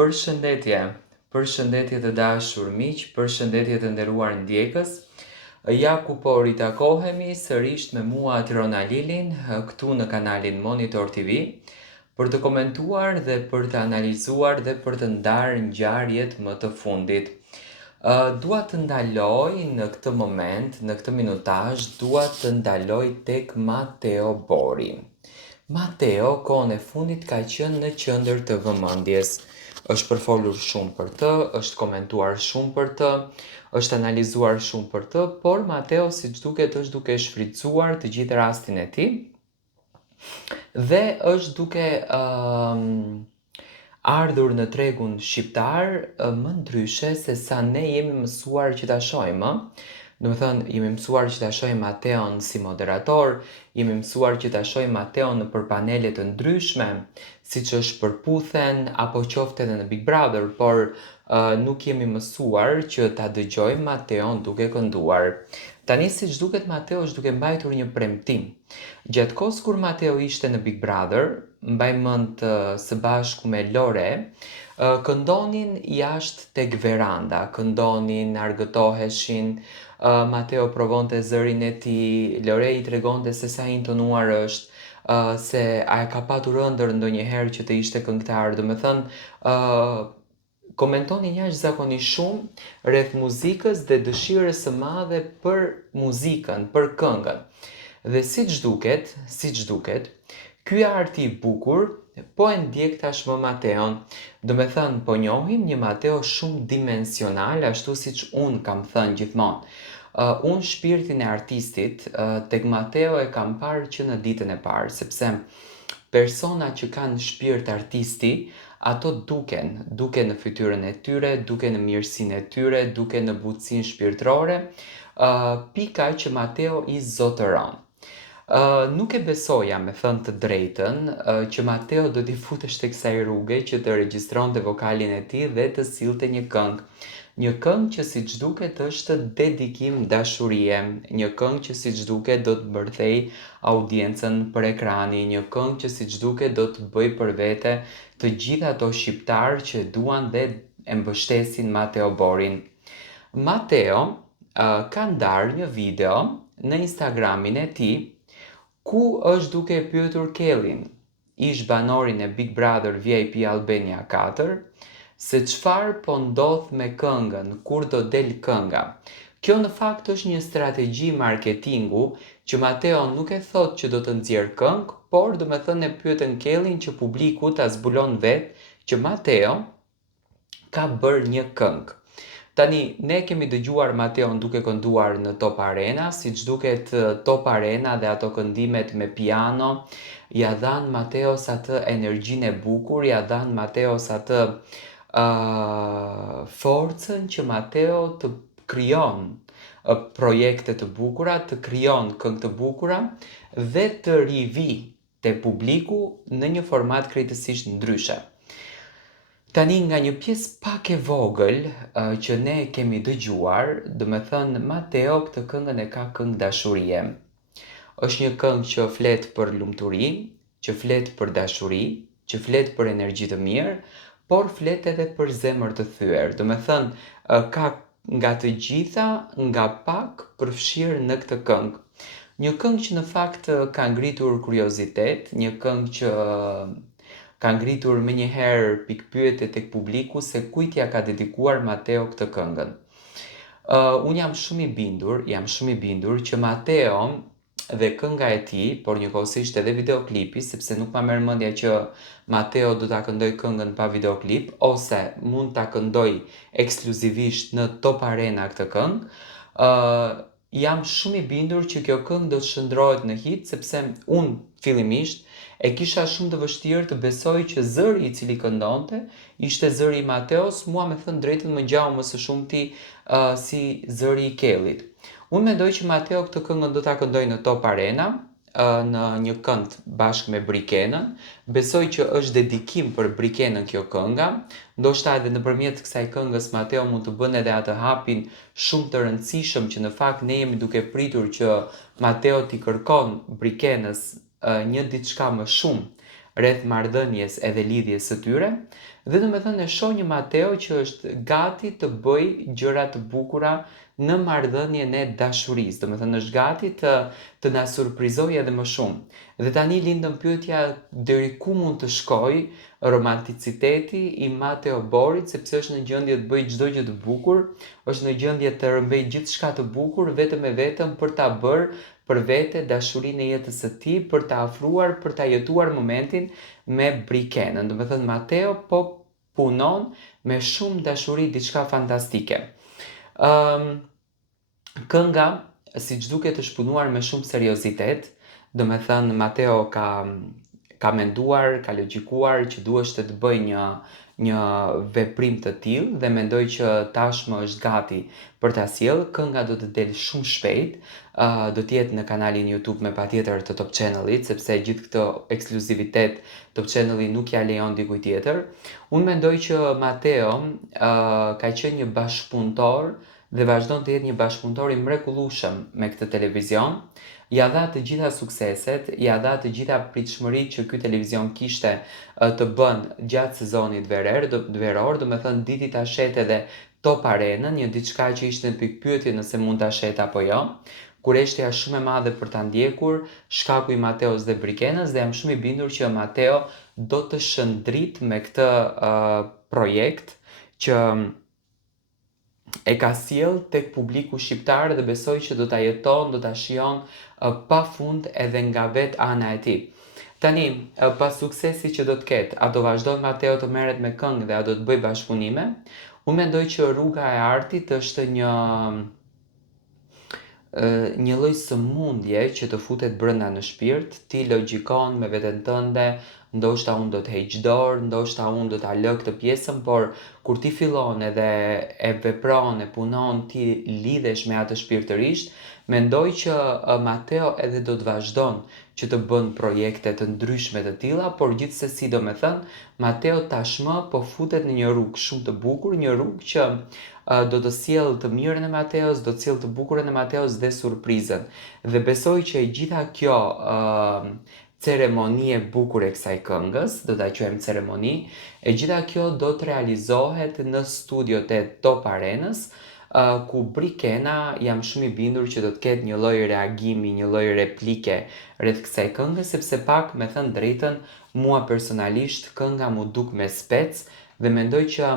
Përshëndetje, përshëndetje të dashur miq, përshëndetje të nderuar ndjekës. Ja ku po ritakohemi sërish me mua Tirona Lilin këtu në kanalin Monitor TV për të komentuar dhe për të analizuar dhe për të ndarë ngjarjet më të fundit. Dua të ndaloj në këtë moment, në këtë minutazh, dua të ndaloj tek Mateo Bori. Mateo, kohën e fundit ka qenë në qendër të vëmendjes. Është përfolur shumë për të, është komentuar shumë për të, është analizuar shumë për të, por Mateo siç duket është duke shfrytzuar të gjithë rastin e tij dhe është duke ardhur në tregun shqiptar më ndryshe se sa ne jemi mësuar që ta shohim. Do të thënë, jemi mësuar që ta shohim Mateon si moderator, jemi mësuar që ta shohim Mateon nëpër panele të ndryshme, siç është përputhen apo qoftë edhe në Big Brother, por nuk jemi mësuar që ta dëgjojmë Mateon duke kënduar. Tani siç duket Mateo është duke mbajtur një premtim. Gjatë kohës kur Mateo ishte në Big Brother, mbaj mend së bashku me Lore, këndonin jashtë tek veranda, këndonin, argëtoheshin, Mateo provonte zërin e tij, Lore i tregonte se sa i intonuar është, se a e ka patur ëndër ndonjëherë që të ishte këngëtar, do të thënë, komentonin jashtëzakonisht shumë rreth muzikës dhe dëshirës së madhe për muzikën, për këngën. Dhe siç duket, ky arti i bukur po e ndjek tashmë Mateon. Do me thënë, po njohim një Mateo shumë dimensional, ashtu siç unë kam thënë gjithmonë. Unë shpirtin e artistit tek Mateo e kam parë që në ditën e parë, sepse persona që kanë shpirt artisti, ato duken në fytyrën e tyre, duken në mirësinë e tyre, duken në butësinë shpirtërore, pika që Mateo i zotëron. Nuk e besoja, me thënë të drejtën, që Mateo do t'i futesh tek kësaj rruge që të regjistronte vokalin e tij dhe të sillte një këngë. Një këngë që siç duket është dedikim dashurie, një këngë që siç duket do të bërthej audiencën për ekrani, një këngë që siç duket do të bëj për vete të gjithë ato shqiptarë që duan dhe e mbështesin Mateo Borin. Mateo ka ndarë një video në Instagramin e tij ku është duke e pyetur Kellin, ish banorin e Big Brother VIP Albania 4, se çfarë po ndodh me këngën, kur do del kënga. Kjo në fakt është një strategji marketingu që Mateo nuk e thot që do të nxjerr këngë, por do me thënë e pyetën Kellin që publiku ta zbulon vetë që Mateo ka bërë një këngë. Tani, ne kemi dëgjuar Mateon duke kënduar në Top Arena, siç duket Top Arena dhe ato këndimet me piano, ja dhan Mateos atë energjinë e bukur, ja dhan Mateos atë forcën që Mateo të krijon projekte të bukura, të krijon këngë të bukura dhe të rivi te publiku në një format krejtësisht ndryshe. Tani nga një pjesë pak e vogël që ne kemi dëgjuar, do me thënë Mateo këtë këngën e ka këngë dashurie. Është një këngë që flet për lumturi, që flet për dashuri, që flet për energji të mirë, por flet edhe për zemër të thyer. Do me thënë ka nga të gjitha, nga pak përfshirë në këtë këngë. Një këngë që në fakt ka ngritur kuriozitet, një këngë që ka ngritur më njëherë pikpyetje tek publiku se kujt ja ka dedikuar Mateo këtë këngën. Unë jam shumë i bindur që Mateo dhe kënga e tij, por njëkohësisht edhe videoklipi, sepse nuk ma merr mendja që Mateo do ta këndoj këngën pa videoklip, ose mund ta këndoj ekskluzivisht në Top Arena këtë këngë. Jam shumë i bindur që kjo këngë do të shndrohet në hit, sepse unë fillimisht e kisha shumë të vështirë të besoj që zëri i cili këndonte ishte zëri i Mateos, mua me thënë drejtën më ngjau më së shumti si zëri i Kellit. Unë mendoj që Mateo këtë këngën do ta këndoj në Top Arena, në një kënd bashkë me Brikenën. Besoj që është dedikim për Brikenën kjo kënga. Ndoshta edhe nëpërmjet kësaj këngës Mateo mund të bën edhe atë hapin shumë të rëndësishëm që në fakt ne jemi duke pritur që Mateo t'i kërkon Brikenës një diçka më shumë rreth marrëdhënies edhe lidhjes së tyre, Dhe domethënë e shoh një Mateo që është gati të bëj gjëra të bukura në marrëdhënien e dashurisë, domethënë është gati të na surprizojë edhe më shumë. Dhe tani lindën pyetja deri ku mund të shkojë romanticiteti i Mateo Borit, sepse është në gjendje të bëjë çdo gjë të bukur, është në gjendje të rëmbej gjithçka të bukur vetëm e vetëm për ta bërë për vete dashurinë e jetës së tij, për ta afruar, për ta jetuar momentin me Brikenën. Domethënë Mateo po punon me shumë dashuri, diçka fantastike. Kënga, siç duket, është punuar me shumë seriozitet. Domethënë Mateo ka menduar, ka logjikuar që duhej të bëj një veprim të tillë dhe mendoj që tashmë është gati për ta sjellë. Kënga do të delë shumë shpejt, do të jetë në kanalin YouTube me patjetër të Top Channel-it, sepse gjithë këtë ekskluzivitet Top Channel-i nuk ja lejon dikujt tjetër. Unë mendoj që Mateo ka qenë një bashkëpunëtor dhe vazhdon të jetë një bashkëpunëtor i mrekullueshëm me këtë televizion. Ja dha të gjitha sukseset, ja dha të gjitha pritshmëritë që ky televizion kishte të bën gjatë sezonit veror, domethënë diti ta shet edhe Top Arenën, një diçka që ishte në pikë pyetje nëse mund ta shet apo jo. Kureshtja është shumë e madhe për ta ndjekur, shkaku i Mateos dhe Brikenës, dhe jam shumë i bindur që Mateo do të shëndrit me këtë projekt që e ka sjell tek publiku shqiptar dhe besoj që do ta jeton, do ta shijon pafund edhe nga vet ana e tij. Tani, pas suksesit që do të ketë, a do vazhdon Mateo të merret me këngë dhe a do të bëj bashkëpunime? Unë mendoj që rruga e artit është një lloj sëmundje që të futet brenda në shpirt, ti logjikon me veten tënde, ndoshta unë do të heq dorë, ndoshta unë do ta lë këtë pjesën, por kur ti fillon edhe e vepron, e punon, ti lidhesh me atë shpirtërisht, mendoj që Mateo edhe do të vazhdon që të bën projekte të ndryshme të tilla, por gjithsesi domethënë Mateo tashmë po futet në një rrugë shumë të bukur, një rrugë që do të sjellë të mirën e Mateos, do të sjellë të bukurën e Mateos dhe surprizën. Dhe besoj që e gjitha kjo ceremoni e bukur e kësaj këngës, do ta quajmë ceremoni, e gjitha kjo do të realizohet në studiot e Top Arenës, ku Brikena jam shumë i bindur që do të ketë një lloj reagimi, një lloj replike rreth kësaj këngë, sepse pak me thënë drejtën, mua personalisht kënga mu duk me spec dhe mendoj që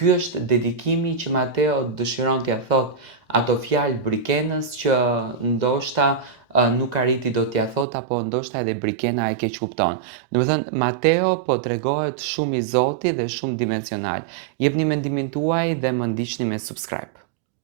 ky është dedikimi që Mateo dëshiron t'ia thot ato fjalë Brikenës që ndoshta nuk arriti dot t'ia thot, apo ndoshta edhe Brikena e keq kupton. Domethënë Mateo po tregohet shumë i Zoti dhe shumë dimensional. Jepni mendimin tuaj dhe më ndiqni me subscribe.